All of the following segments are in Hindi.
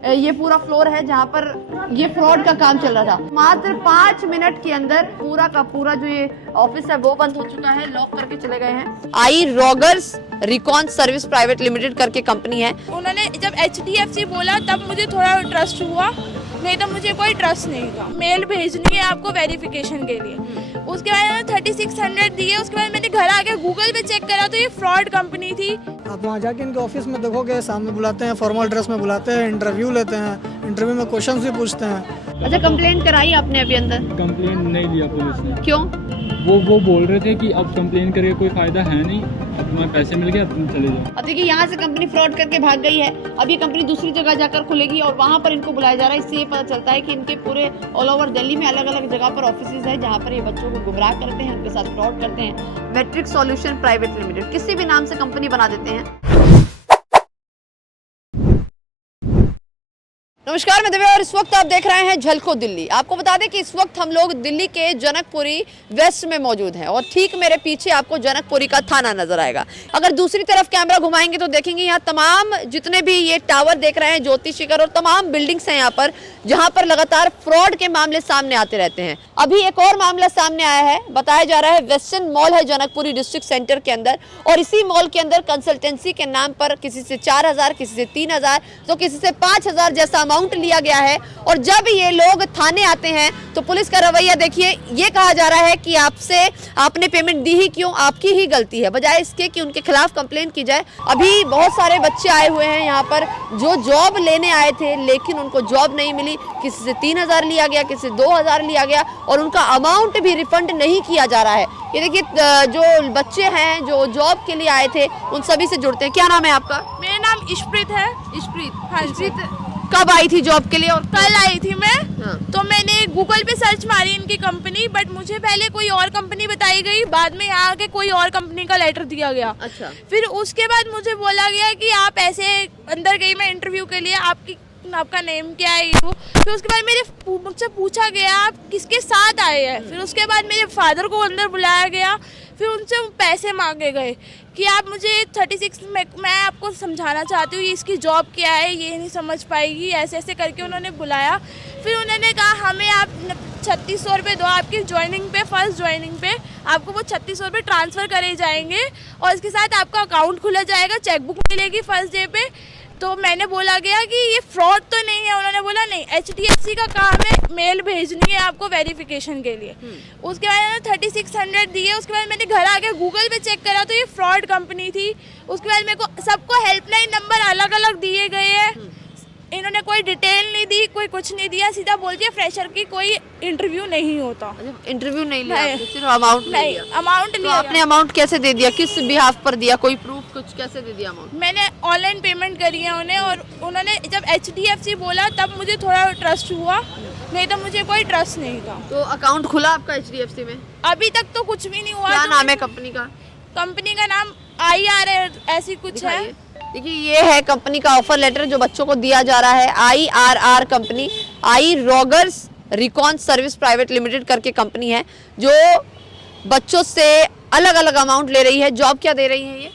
ये पूरा फ्लोर है जहाँ पर ये फ्रॉड का काम चल रहा था। मात्र 5 मिनट के अंदर पूरा का पूरा जो ये ऑफिस है वो बंद हो चुका है, लॉक करके चले गए हैं। I Rogers Recon service private limited करके कंपनी है। उन्होंने जब HDFC बोला तब मुझे थोड़ा ट्रस्ट हुआ, नहीं तो मुझे कोई ट्रस्ट नहीं था। मेल भेजनी है आपको वेरिफिकेशन के लिए, उसके बाद मैंने 3600 दिए। उसके बाद मैंने घर आके गूगल पे चेक करा तो ये फ्रॉड कंपनी थी। आप वहाँ जाके इनके ऑफिस में देखोगे, सामने बुलाते हैं, फॉर्मल ड्रेस में बुलाते हैं, इंटरव्यू लेते हैं, इंटरव्यू में क्वेश्चंस भी पूछते हैं। अच्छा, कंप्लेंट कराई आपने अभी अंदर? कंप्लेंट नहीं लिया पुलिस ने। क्यों? वो बोल रहे थे कि अब कंप्लेन करके कोई फायदा है नहीं, अब तुम्हारे पैसे मिल गए, अब तुम चले जाओ। अब देखिए यहाँ से कंपनी फ्रॉड करके भाग गई है। अब ये कंपनी दूसरी जगह जाकर खुलेगी और वहाँ पर इनको बुलाया जा रहा है। इससे ये पता चलता है कि इनके पूरे ऑल ओवर दिल्ली में अलग अलग जगह पर ऑफिसेज है जहाँ पर ये बच्चों को गुमराह करते हैं, उनके साथ फ्रॉड करते हैं। मैट्रिक सॉल्यूशन प्राइवेट लिमिटेड किसी भी नाम से कंपनी बना देते हैं। नमस्कार, मैं दिव्या और इस वक्त आप देख रहे हैं झलको दिल्ली। आपको बता दें कि इस वक्त हम लोग दिल्ली के जनकपुरी वेस्ट में मौजूद हैं और ठीक मेरे पीछे आपको जनकपुरी का थाना नजर आएगा। अगर दूसरी तरफ कैमरा घुमाएंगे तो देखेंगे यहाँ तमाम जितने भी ये टावर देख रहे हैं, ज्योति शिखर और तमाम बिल्डिंग्स हैं यहाँ पर, जहाँ पर लगातार फ्रॉड के मामले सामने आते रहते हैं। अभी एक और मामला सामने आया है, बताया जा रहा है वेस्टर्न मॉल है जनकपुरी डिस्ट्रिक्ट सेंटर के अंदर, और इसी मॉल के अंदर कंसल्टेंसी के नाम पर किसी से 4000, किसी से 3000 तो किसी से 5000 जैसा अमाउंट लिया गया है। और जब ये लोग थाने आते हैं तो पुलिस का रवैया देखिए, ये कहा जा रहा है कि आपने पेमेंट दी ही क्यों, आपकी ही गलती है, बजाय इसके कि उनके खिलाफ कंप्लेंट की जाए। अभी बहुत सारे बच्चे आए हुए हैं यहाँ पर जो जॉब लेने आए थे, लेकिन उनको जॉब नहीं मिली। किसी से 3000 लिया गया, किसी से 2000 लिया गया और उनका अमाउंट भी रिफंड नहीं किया जा रहा है। ये देखिए, जो बच्चे हैं जो जॉब के लिए आए थे उन सभी से जुड़ते हैं। क्या नाम है आपका? मेरा नाम इशप्रीत है। इशप्रीत, हाँ जी। कब आई थी जॉब के लिए? और कल आई थी मैं। हाँ। तो मैंने गूगल पे सर्च मारी इनकी कंपनी, बट मुझे पहले कोई और कंपनी बताई गई, बाद में यहाँ आके कोई और कंपनी का लेटर दिया गया। अच्छा। फिर उसके बाद मुझे बोला गया कि आप ऐसे अंदर गई मैं इंटरव्यू के लिए, आपका नेम क्या है, वो। फिर उसके बाद मुझसे पूछा गया आप किसके साथ आए हैं। फिर उसके बाद मेरे फादर को अंदर बुलाया गया, फिर उनसे पैसे मांगे गए कि आप मुझे 36 मैं आपको समझाना चाहती हूँ इसकी जॉब क्या है, ये नहीं समझ पाएगी, ऐसे ऐसे करके उन्होंने बुलाया। फिर उन्होंने कहा हमें आप 3600 रुपये दो, आपकी ज्वाइनिंग पे, फर्स्ट ज्वाइनिंग पे आपको वो 3600 रुपये ट्रांसफ़र करे जाएंगे और इसके साथ आपका अकाउंट खुला जाएगा, चेकबुक मिलेगी फर्स्ट डे पे। तो मैंने बोला गया कि ये फ्रॉड तो नहीं है। उन्होंने बोला नहीं, HDFC का काम है, मेल भेजनी है आपको वेरिफिकेशन के लिए। उसके बाद मैंने 3600 दिए। उसके बाद मैंने घर आके गूगल पे चेक करा तो ये फ्रॉड कंपनी थी। उसके बाद मेरे को सबको हेल्पलाइन नंबर अलग अलग दिए गए हैं। इन्होंने कोई डिटेल नहीं दी, कोई कुछ नहीं दिया, सीधा बोल दिया फ्रेशर की कोई इंटरव्यू नहीं होता। इंटरव्यू नहीं लिया, सिर्फ अमाउंट नहीं, अमाउंट तो लिया। आपने अमाउंट कैसे दे दिया, किस बिहाफ पर दिया, कोई प्रूफ कुछ कैसे दे दिया अमाउंट? मैंने ऑनलाइन पेमेंट करी है उन्हें, और उन्होंने जब HDFC बोला तब मुझे थोड़ा ट्रस्ट हुआ, नहीं तो मुझे कोई ट्रस्ट नहीं था। तो अकाउंट खुला आपका HDFC में? अभी तक तो कुछ भी नहीं हुआ। क्या नाम है कंपनी का? कंपनी का नाम IR ऐसी कुछ है। देखिए, ये है कंपनी का ऑफर लेटर जो बच्चों को दिया जा रहा है। IRR company, I Rogers Recon service private limited करके कंपनी है जो बच्चों से अलग अलग अमाउंट ले रही है। जॉब क्या दे रही है ये?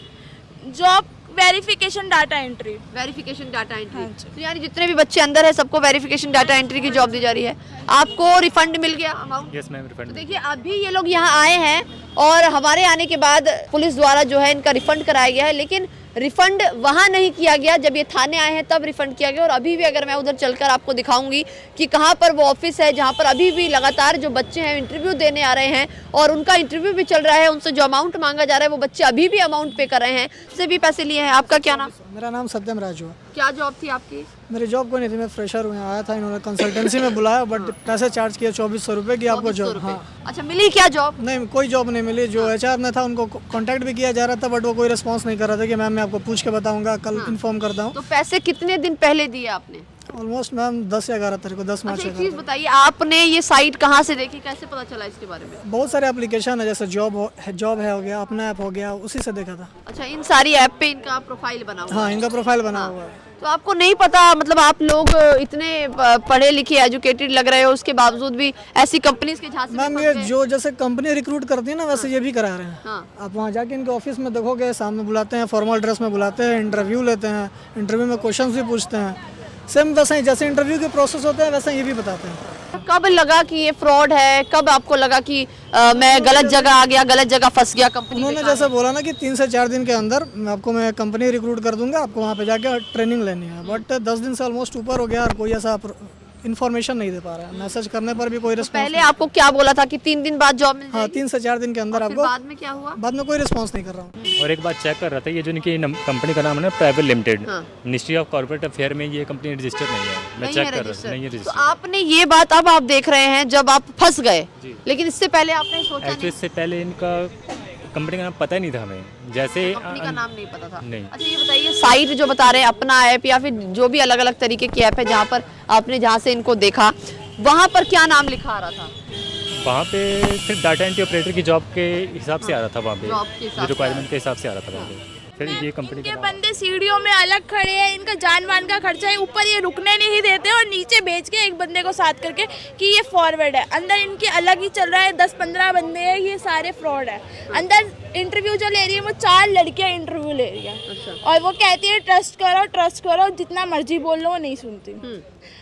Job verification data entry. Verification data entry. हाँ जी। तो यानी जितने भी बच्चे अंदर है सबको वेरिफिकेशन डाटा एंट्री की जॉब दी जा रही है। आपको रिफंड मिल गया अमाउंट? Yes ma'am, refund. तो देखिए, अभी ये लोग यहाँ आए हैं और हमारे आने के बाद पुलिस द्वारा जो है इनका रिफंड कराया गया है, लेकिन रिफंड वहाँ नहीं किया गया, जब ये थाने आए हैं तब रिफंड किया गया। और अभी भी अगर मैं उधर चलकर आपको दिखाऊंगी कि कहाँ पर वो ऑफिस है जहाँ पर अभी भी लगातार जो बच्चे हैं इंटरव्यू देने आ रहे हैं और उनका इंटरव्यू भी चल रहा है, उनसे जो अमाउंट मांगा जा रहा है वो बच्चे अभी भी अमाउंट पे कर रहे हैं, उससे भी पैसे लिए हैं। आपका क्या नाम? मेरा नाम सत्यम राजू है। क्या जॉब थी आपकी? मेरी जॉब को नहीं थी, मैं फ्रेशर हूँ, आया था, इन्होंने कंसल्टेंसी में बुलाया, बट पैसे चार्ज किए 2400 रुपये की आपको जॉब। हाँ। अच्छा, मिली क्या जॉब? नहीं, कोई जॉब नहीं मिली। जो HR में था उनको कांटेक्ट भी किया जा रहा था, बट वो कोई रिस्पांस नहीं कर रहा था कि मैम मैं आपको पूछ के बताऊंगा, कल इन्फॉर्म करता हूँ। तो पैसे कितने दिन पहले दिए आपने? ऑलमोस्ट मैम 10 या 11 तारीख को, 10 मार्च अच्छा, को। एक चीज बताइए, आपने ये साइट कहाँ से देखी, कैसे पता चला इसके बारे में? बहुत सारे एप्लीकेशन है, जैसे जॉब है हो गया, अपना ऐप हो गया, उसी से देखा था। अच्छा, इन सारी ऐप पे इनका प्रोफाइल बना हुआ है? हाँ, इनका प्रोफाइल बना हुआ है। तो आपको नहीं पता, मतलब आप लोग इतने पढ़े लिखे एजुकेटेड लग रहे हो, उसके बावजूद भी ऐसी कंपनीज के झांसे में मैम, फंस ये गए? जो जैसे कंपनी रिक्रूट करती है ना, वैसे ये भी करा रहे हैं। हाँ। आप वहाँ जाके इनके ऑफिस में देखोगे, सामने बुलाते हैं, फॉर्मल ड्रेस में बुलाते हैं, इंटरव्यू लेते हैं, इंटरव्यू में क्वेश्चंस भी पूछते हैं। सेम वैसा ही जैसे इंटरव्यू के प्रोसेस होते हैं वैसा ये भी बताते हैं। कब लगा कि ये फ्रॉड है, कब आपको लगा कि मैं गलत जगह आ गया, गलत जगह फंस गया कंपनी? उन्होंने जैसे बोला ना कि 3 से 4 दिन के अंदर मैं कंपनी रिक्रूट कर दूंगा, आपको वहाँ पे जाके ट्रेनिंग लेनी है। बट 10 दिन से ऑलमोस्ट ऊपर हो गया और कोई ऐसा इन्फॉर्मेशन नहीं दे पा रहा है। मैसेज करने पर भी कोई रिस्पॉन्स। पहले आपको क्या बोला था कि 3 दिन बाद जॉब मिल हाँ, 3 से 4 दिन के अंदर आपको। बाद में क्या हुआ? बाद में कोई रिस्पॉन्स नहीं कर रहा हूँ। और एक बात चेक कर रहा था, ये जो इनकी कंपनी का नाम है ना प्राइवेट लिमिटेड, हाँ। मिनिस्ट्री ऑफ कॉर्पोरेट अफेयर में ये कंपनी रजिस्टर्ड नहीं है। मैं चेक कर रहा था, नहीं है तो रजिस्टर्ड। आपने ये बात अब आप देख रहे हैं जब आप फंस गए, लेकिन इससे पहले आपने सोचा एक्चुअली इससे पहले इनका कंपनी का नाम पता ही नहीं था हमें। जैसे कंपनी का नाम नहीं पता था? नहीं। अच्छा ये बताइए, साइट जो बता रहे हैं अपना ऐप या फिर जो भी अलग अलग तरीके की ऐप है जहाँ पर आपने जहाँ से इनको देखा, वहाँ पर क्या नाम लिखा आ रहा था? वहाँ पे सिर्फ डाटा एंट्री ऑपरेटर की जॉब के हिसाब से आ रहा था। वहाँ पे जॉब के हिसाब से रिक्वायरमेंट के हिसाब से आ रहा था वहाँ पे। फिर ये कंपनी इनके बंदे सीढ़ियों में अलग खड़े हैं, इनका जान वान का खर्चा है, ऊपर ये रुकने नहीं देते और नीचे भेज के एक बंदे को साथ करके कि ये फॉरवर्ड है। अंदर इनके अलग ही चल रहा है, 10-15 बंदे हैं, ये सारे फ्रॉड है। अंदर इंटरव्यू जो ले रही है वो 4 लड़कियां इंटरव्यू ले रही है और वो कहती है ट्रस्ट करो, जितना मर्जी बोल लो, वो नहीं सुनती।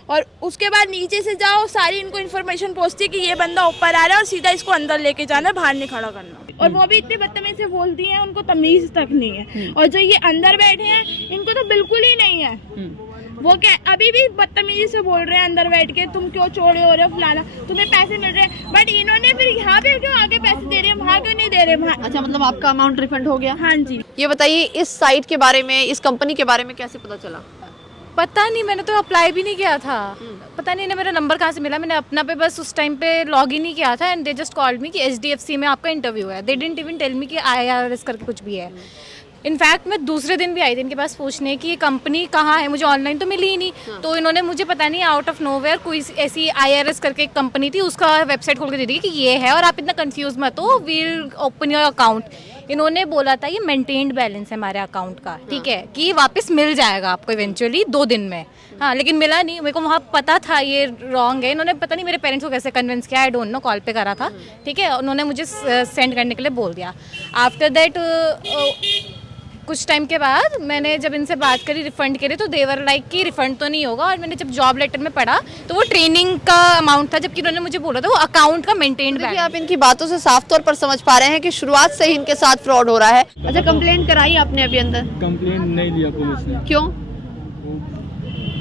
और उसके बाद नीचे से जाओ, सारी इनको इन्फॉर्मेशन पहुंचती है कि ये बंदा ऊपर आ रहा है और सीधा इसको अंदर लेके जाना, बाहर नहीं खड़ा करना। और वो भी इतनी बदतमीजी से बोलती हैं, उनको तमीज तक नहीं है। और जो ये अंदर बैठे हैं इनको तो बिल्कुल ही नहीं है। वो क्या अभी भी बदतमीजी से बोल रहे हैं अंदर बैठ के, तुम क्यों चोरे हो रहे हो, फलाना, तुम्हें पैसे मिल रहे हैं। बट इन्होंने फिर यहाँ पे क्यों आगे पैसे दे रहे हैं, वहाँ क्यों नहीं दे रहे? अच्छा, मतलब आपका अमाउंट रिफंड हो गया? हाँ जी। ये बताइए, इस साइट के बारे में, इस कंपनी के बारे में कैसे पता चला? पता नहीं, मैंने तो अप्लाई भी नहीं किया था। पता नहीं इन्हें मेरा नंबर कहाँ से मिला। मैंने अपना पे बस उस टाइम पे लॉग इन ही किया था and they just called me कि HDFC में आपका इंटरव्यू है। They didn't even tell me कि IRS करके कुछ भी है। इनफैक्ट मैं दूसरे दिन भी आई थी इनके पास पूछने की ये कंपनी कहाँ है, मुझे ऑनलाइन तो मिली ही नहीं। तो इन्होंने मुझे पता नहीं आउट ऑफ नोवेयर कोई ऐसी IRS करके एक कंपनी थी, उसका वेबसाइट खोल के दे दी कि ये है और आप इतना कंफ्यूज मत हो, वील ओपन योर अकाउंट। इन्होंने बोला था ये मेंटेन्ड बैलेंस है हमारे अकाउंट का, ठीक है, कि वापस मिल जाएगा आपको इवेंचुअली 2 दिन में। हाँ, लेकिन मिला नहीं। मेरे को वहाँ पता था ये रॉन्ग है। इन्होंने पता नहीं मेरे पेरेंट्स को कैसे कन्विंस किया, आई डोंट नो, कॉल पे करा था, ठीक है। उन्होंने मुझे सेंड करने के लिए बोल दिया। आफ्टर दैट कुछ टाइम के बाद मैंने जब इनसे बात करी रिफंड के लिए, तो देवर लाइक कि रिफंड तो नहीं होगा। और मैंने जब जॉब लेटर में पढ़ा तो वो ट्रेनिंग का अमाउंट था, जबकि उन्होंने मुझे बोला था वो अकाउंट का मेंटेन्ड बैलेंस। आप इनकी बातों से साफ तौर पर समझ पा रहे हैं कि शुरुआत से ही इनके साथ फ्रॉड हो रहा है। अच्छा, कंप्लेंट कराई आपने अभी अंदर? कंप्लेन नहीं लिया पुलिस ने। क्यों?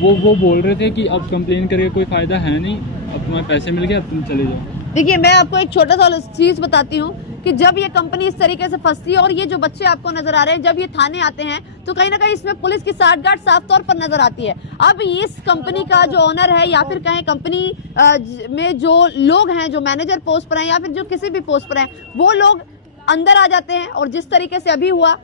वो बोल रहे थे कि अब कंप्लेन करके कोई फ़ायदा है नहीं, अब तुम्हारे पैसे मिल गए, अब तुम चले जाओ। देखिए, मैं आपको एक छोटा सा चीज बताती हूँ कि जब ये कंपनी इस तरीके से फंसती है और ये जो बच्चे आपको नजर आ रहे हैं, जब ये थाने आते हैं तो कहीं ना कहीं इसमें पुलिस की साठगांठ साफ तौर पर नजर आती है। अब इस कंपनी का जो ओनर है या फिर कहें कंपनी में जो लोग हैं, जो मैनेजर पोस्ट पर हैं या फिर जो किसी भी पोस्ट पर हैं, वो लोग अंदर आ जाते हैं। और जिस तरीके से अभी हुआ,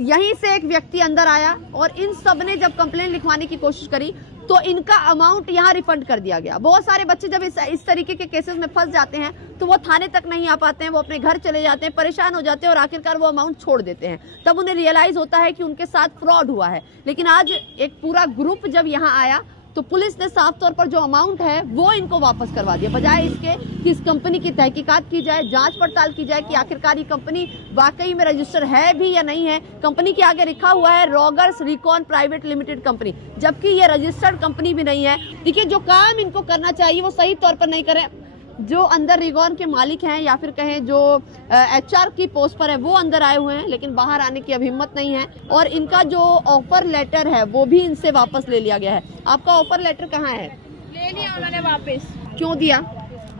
यहीं से एक व्यक्ति अंदर आया और इन सब ने जब कंप्लेंट लिखवाने की कोशिश करी तो इनका अमाउंट यहाँ रिफंड कर दिया गया। बहुत सारे बच्चे जब इस तरीके के केसेस में फंस जाते हैं तो वो थाने तक नहीं आ पाते हैं, वो अपने घर चले जाते हैं, परेशान हो जाते हैं और आखिरकार वो अमाउंट छोड़ देते हैं। तब उन्हें रियलाइज होता है कि उनके साथ फ्रॉड हुआ है। लेकिन आज एक पूरा ग्रुप जब यहाँ आया तो पुलिस ने साफ तौर पर जो अमाउंट है वो इनको वापस करवा दिया, बजाय इसके कि इस कंपनी की तहकीकात की जाए, जांच पड़ताल की जाए कि आखिरकार ये कंपनी वाकई में रजिस्टर है भी या नहीं है। कंपनी के आगे लिखा हुआ है Rogers recon private limited company, जबकि ये रजिस्टर्ड कंपनी भी नहीं है। देखिए, जो काम इनको करना चाहिए वो सही तौर पर नहीं करें। जो अंदर रिगॉन के मालिक हैं या फिर कहें जो HR की पोस्ट पर है वो अंदर आए हुए हैं, लेकिन बाहर आने की अब हिम्मत नहीं है। और इनका जो ऑफर लेटर है वो भी इनसे वापस ले लिया गया है। आपका ऑफर लेटर कहाँ है? ले लिया उन्होंने वापस। क्यों दिया?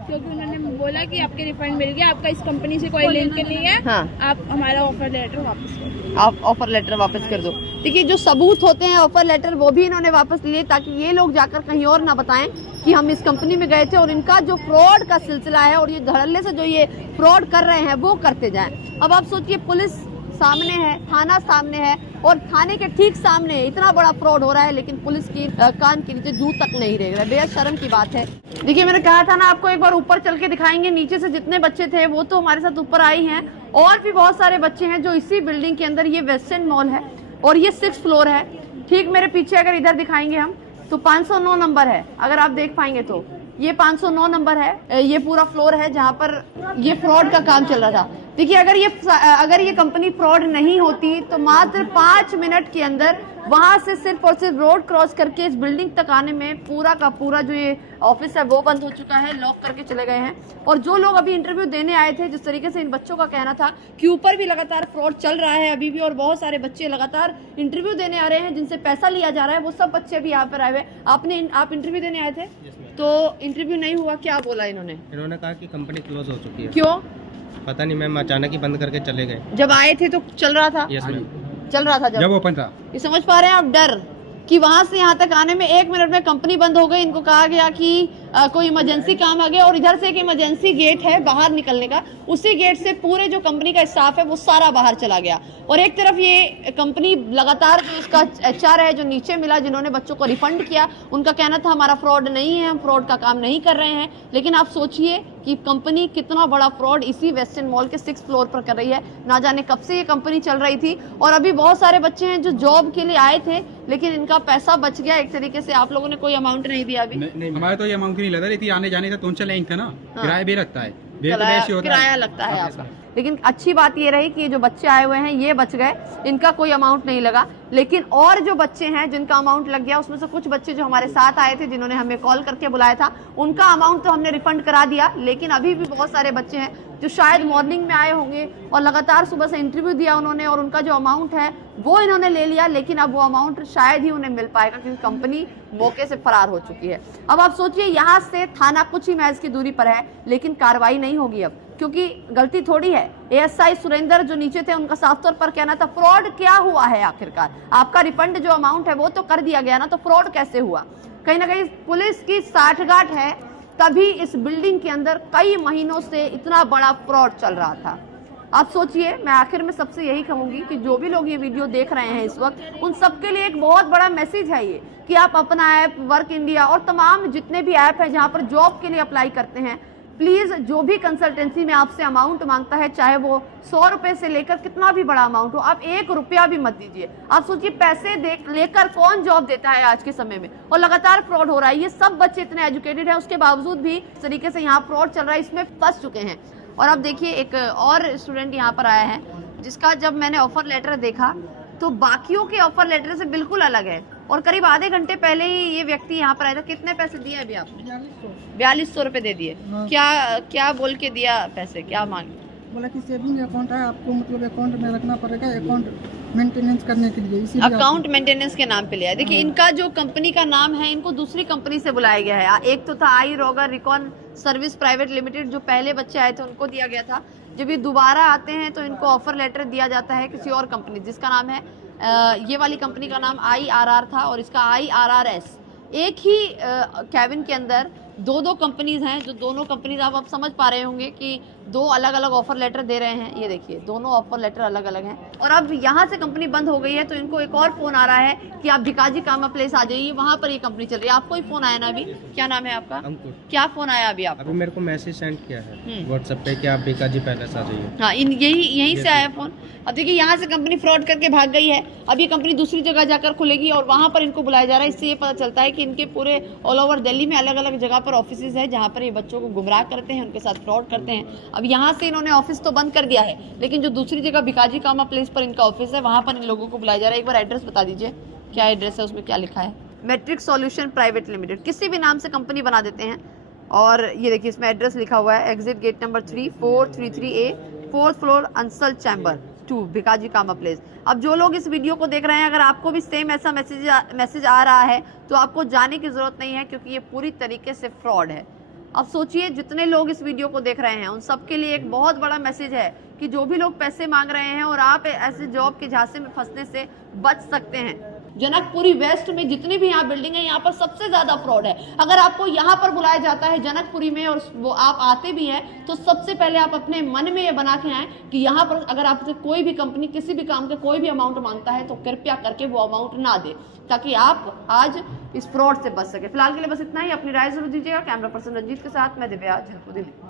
क्योंकि उन्होंने बोला कि आपके रिफंड मिल गया, आपका इस कंपनी से कोई लिंक नहीं है। हाँ। आप हमारा ऑफर लेटर वापस कर दो। आप ऑफर लेटर वापस कर दो। देखिए, जो सबूत होते हैं ऑफर लेटर वो भी इन्होंने वापस लिए ताकि ये लोग जाकर कहीं और ना बताएं कि हम इस कंपनी में गए थे। और इनका जो फ्रॉड का सिलसिला है और ये धड़ल्ले से जो ये फ्रॉड कर रहे हैं वो करते जाएं। अब आप सोचिए, पुलिस सामने है, थाना सामने है और थाने के ठीक सामने इतना बड़ा फ्रॉड हो रहा है, लेकिन पुलिस की कान के नीचे जू तक नहीं रह रहा है। बेहद शर्म की बात है। देखिए, मैंने कहा था ना आपको, एक बार ऊपर चल के दिखाएंगे। नीचे से जितने बच्चे थे वो तो हमारे साथ ऊपर आई हैं, और भी बहुत सारे बच्चे हैं जो इसी बिल्डिंग के अंदर, ये वेस्टर्न मॉल है और ये 6th फ्लोर है। ठीक मेरे पीछे अगर इधर दिखाएंगे हम तो 509 नंबर है, अगर आप देख पाएंगे तो ये 509 नंबर है। ये पूरा फ्लोर है जहाँ पर ये फ्रॉड का काम चल रहा था। देखिए, अगर ये कंपनी फ्रॉड नहीं होती तो मात्र 5 मिनट के अंदर वहां से सिर्फ और सिर्फ रोड क्रॉस करके इस बिल्डिंग तक आने में पूरा का पूरा जो ये ऑफिस है वो बंद हो चुका है, लॉक करके चले गए हैं। और जो लोग अभी इंटरव्यू देने आए थे, जिस तरीके से इन बच्चों का कहना था कि ऊपर भी लगातार फ्रॉड चल रहा है अभी भी, और बहुत सारे बच्चे लगातार इंटरव्यू देने आ रहे हैं जिनसे पैसा लिया जा रहा है, वो सब बच्चे अभी यहाँ पर आए हुए। आप इंटरव्यू देने आए थे? तो इंटरव्यू नहीं हुआ, क्या बोला इन्होंने कहा कि कंपनी क्लोज हो चुकी है। क्यों? पता नहीं मैम, अचानक ही बंद करके चले गए। जब आए थे तो चल रहा था? यस मैम, चल रहा था जब ओपन था। ये समझ पा रहे हैं आप डर कि वहां से यहाँ तक आने में 1 मिनट में कंपनी बंद हो गई। इनको कहा गया कि कोई इमरजेंसी काम आ गया, और इधर से एक इमरजेंसी गेट है बाहर निकलने का, उसी गेट से पूरे जो कंपनी का स्टाफ है वो सारा बाहर चला गया। और एक तरफ ये कंपनी लगातार जो इसका HR है जो नीचे मिला, जिन्होंने बच्चों को रिफंड किया, उनका कहना था हमारा फ्रॉड नहीं है, हम फ्रॉड का काम नहीं कर रहे हैं। लेकिन आप सोचिए कि कंपनी कितना बड़ा फ्रॉड इसी वेस्टर्न मॉल के 6th फ्लोर पर कर रही है। ना जाने कब से ये कंपनी चल रही थी। और अभी बहुत सारे बच्चे हैं जो जॉब के लिए आए थे, लेकिन इनका पैसा बच गया एक तरीके से। आप लोगों ने कोई अमाउंट नहीं दिया अभी? नहीं, हमारे तो ये अमाउंट नहीं लगा, लेकिन आने जाने का तो चलेंगे था ना, किराया भी लगता है, किराया लगता है आपका। लेकिन अच्छी बात ये रही कि ये जो बच्चे आए हुए हैं ये बच गए, इनका कोई अमाउंट नहीं लगा। लेकिन और जो बच्चे हैं जिनका अमाउंट लग गया, उसमें से कुछ बच्चे जो हमारे साथ आए थे, जिन्होंने हमें कॉल करके बुलाया था, उनका अमाउंट तो हमने रिफंड करा दिया। लेकिन अभी भी बहुत सारे बच्चे हैं जो शायद मॉर्निंग में आए होंगे और लगातार सुबह से इंटरव्यू दिया उन्होंने, और उनका जो अमाउंट है वो इन्होंने ले लिया, लेकिन अब वो अमाउंट शायद ही उन्हें मिल पाएगा क्योंकि कंपनी मौके से फरार हो चुकी है। अब आप सोचिए, यहाँ से थाना कुछ ही महज की दूरी पर है, लेकिन कार्रवाई नहीं होगी अब, क्योंकि गलती थोड़ी है। ASI सुरेंद्र जो नीचे थे, उनका साफ तौर पर कहना था फ्रॉड क्या हुआ है आखिरकार, आपका रिफंड जो अमाउंट है वो तो कर दिया गया ना, तो फ्रॉड कैसे हुआ? कहीं ना कहीं पुलिस की साठगांठ है, तभी इस बिल्डिंग के अंदर कई महीनों से इतना बड़ा फ्रॉड चल रहा था। आप सोचिए, मैं आखिर में सबसे यही कहूंगी कि जो भी लोग ये वीडियो देख रहे हैं इस वक्त, उन सबके लिए एक बहुत बड़ा मैसेज है ये कि आप अपना ऐप, वर्क इंडिया और तमाम जितने भी ऐप हैं जहां पर जॉब के लिए अप्लाई करते हैं, प्लीज़ जो भी कंसल्टेंसी में आपसे अमाउंट मांगता है, चाहे वो 100 रुपए से लेकर कितना भी बड़ा अमाउंट हो, आप 1 रुपया भी मत दीजिए। आप सोचिए, पैसे लेकर कौन जॉब देता है आज के समय में? और लगातार फ्रॉड हो रहा है। ये सब बच्चे इतने एजुकेटेड हैं, उसके बावजूद भी इस तरीके से यहाँ फ्रॉड चल रहा है, इसमें फंस चुके हैं। और अब देखिए, एक और स्टूडेंट यहाँ पर आया है जिसका जब मैंने ऑफर लेटर देखा तो बाकियों के ऑफर लेटर से बिल्कुल अलग है। और करीब आधे घंटे पहले ही ये व्यक्ति यहाँ पर आया था। कितने पैसे दिए अभी आपने? 4200 रुपए दे दिए। क्या बोल के दिया पैसे, क्या मांगे? बोला कि सेविंग अकाउंट है, आपको मतलब अकाउंट में रखना पड़ेगा, अकाउंट मेंटेनेंस करने के लिए, इसीलिए अकाउंट मेंटेनेंस के नाम पे लिया है। देखिए, इनका जो कंपनी का नाम है, इनको दूसरी कंपनी से बुलाया गया है। एक तो था आई रोगर रिकॉन सर्विस प्राइवेट लिमिटेड, जो पहले बच्चे आए थे उनको दिया गया था। जब ये दोबारा आते हैं तो इनको ऑफर लेटर दिया जाता है किसी और कंपनी, जिसका नाम है ये वाली कंपनी का नाम IRR था और इसका IRRS। एक ही कैबिन के अंदर दो कंपनीज हैं, जो दोनों कंपनीज आप समझ पा रहे होंगे कि 2 अलग अलग ऑफर लेटर दे रहे हैं। ये देखिए, दोनों ऑफर लेटर अलग अलग हैं। और अब यहाँ से कंपनी बंद हो गई है तो इनको एक और फोन आ रहा है कि आप भिकाजी कामा प्लेस आ जाइए, वहाँ पर ये कंपनी चल रही है। आपको ही फोन आया ना अभी? क्या नाम है आपका? अंकुर। क्या फोन आया अभी आपको? अभी मेरे को मैसेज सेंड किया है व्हाट्सएप पे कि आप भिकाजी पैलेस आ जाइए। हाँ, यहीं से आया फोन। अब देखिए, यहाँ से कंपनी फ्रॉड करके भाग गई है। अब ये कंपनी दूसरी जगह जाकर खुलेगी और वहाँ पर इनको बुलाया जा रहा है। इससे ये पता चलता है कि इनके पूरे ऑल ओवर दिल्ली में अलग अलग जगह पर ऑफिसेज है जहाँ पर ये बच्चों को गुमराह करते हैं, उनके साथ फ्रॉड करते हैं। अब यहाँ से इन्होंने ऑफिस तो बंद कर दिया है, लेकिन जो दूसरी जगह भिकाजी कामा प्लेस पर इनका ऑफिस है, वहाँ पर इन लोगों को बुलाया जा रहा है। एक बार एड्रेस बता दीजिए, क्या एड्रेस है, उसमें क्या लिखा है? मैट्रिक सॉल्यूशन प्राइवेट लिमिटेड, किसी भी नाम से कंपनी बना देते हैं। और ये देखिए, इसमें एड्रेस लिखा हुआ है, exit gate number 3433A, 4th floor, Ansal chamber 2, Bhikaji Cama place. अब जो लोग इस वीडियो को देख रहे हैं, अगर आपको भी सेम ऐसा मैसेज आ रहा है तो आपको जाने की ज़रूरत नहीं है, क्योंकि ये पूरी तरीके से फ्रॉड है। अब सोचिए, जितने लोग इस वीडियो को देख रहे हैं उन सबके लिए एक बहुत बड़ा मैसेज है कि जो भी लोग पैसे मांग रहे हैं और आप ऐसे जॉब के झांसे में फंसने से बच सकते हैं। जनकपुरी वेस्ट में जितनी भी यहाँ बिल्डिंग है, यहाँ पर सबसे ज्यादा फ्रॉड है। अगर आपको यहाँ पर बुलाया जाता है जनकपुरी में और वो आप आते भी हैं, तो सबसे पहले आप अपने मन में ये बना के आए कि यहाँ पर अगर आपसे कोई भी कंपनी किसी भी काम के कोई भी अमाउंट मांगता है तो कृपया करके वो अमाउंट ना दे, ताकि आप आज इस फ्रॉड से बच सके। फिलहाल के लिए बस इतना ही। अपनी राय जरूर दीजिएगा। कैमरा पर्सन रंजीत के साथ मैं दिव्या, झलको दिल्ली।